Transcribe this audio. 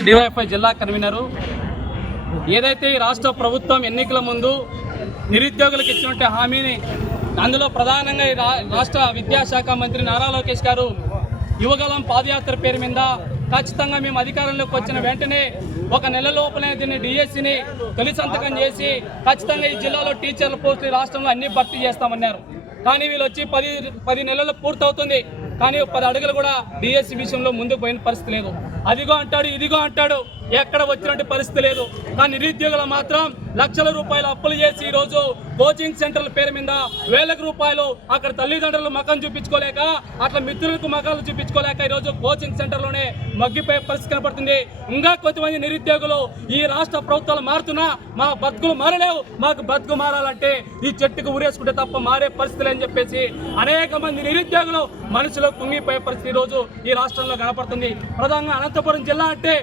DYFI జిల్లా convener ఏదైతే ఈ రాష్ట్ర ప్రభుత్వం ఎన్నికల ముందు నిరుద్యోగులకు ఇచ్చినట్టు హామీని అందులో ప్రధానంగా ఈ రాష్ట్ర విద్యాశాఖ మంత్రి నారా లోకేష్ గారు యువగలం పాదయాత్ర పేరు మీద ఖచ్చితంగా మేము అధికారంలోకి వచ్చిన వెంటనే ఒక నెల లోపలే దీన్ని డిఎస్సిని తొలి సంతకం చేసి ఖచ్చితంగా ఈ జిల్లాలో టీచర్ల పోస్టులు రాష్ట్రంలో అన్ని భర్తీ చేస్తామన్నారు. కానీ వీళ్ళు వచ్చి 10 నెలలు పూర్తవుతుంది, కానీ 10 అడుగులు కూడా డిఎస్సి విషయంలో ముందుకు పోయిన పరిస్థితి లేదు. అదిగో అంటాడు, ఇదిగో అంటాడు, ఎక్కడ వచ్చినట్టు పరిస్థితి లేదు. కానీ నిరుద్యోగులు మాత్రం లక్షల రూపాయలు అప్పులు చేసి ఈరోజు కోచింగ్ సెంటర్ల పేరు మీద వేలకు రూపాయలు అక్కడ తల్లిదండ్రులు మకం చూపించుకోలేక, అట్లా మిత్రులకు మకాలు చూపించుకోలేక ఈరోజు కోచింగ్ సెంటర్లోనే మగ్గిపోయే పరిస్థితి కనపడుతుంది. ఇంకా కొంతమంది నిరుద్యోగులు ఈ రాష్ట్ర ప్రభుత్వాలు మారుతున్నా మా బతుకులు మారలేవు, మాకు బతుకు మారాలంటే ఈ చెట్టుకు ఊరేసుకుంటే తప్ప మారే పరిస్థితులు అని చెప్పేసి అనేక మంది నిరుద్యోగులు మనసులో కుంగిపోయే పరిస్థితి ఈరోజు ఈ రాష్ట్రంలో కనపడుతుంది. ప్రధానంగా అనంతపురం జిల్లా అంటే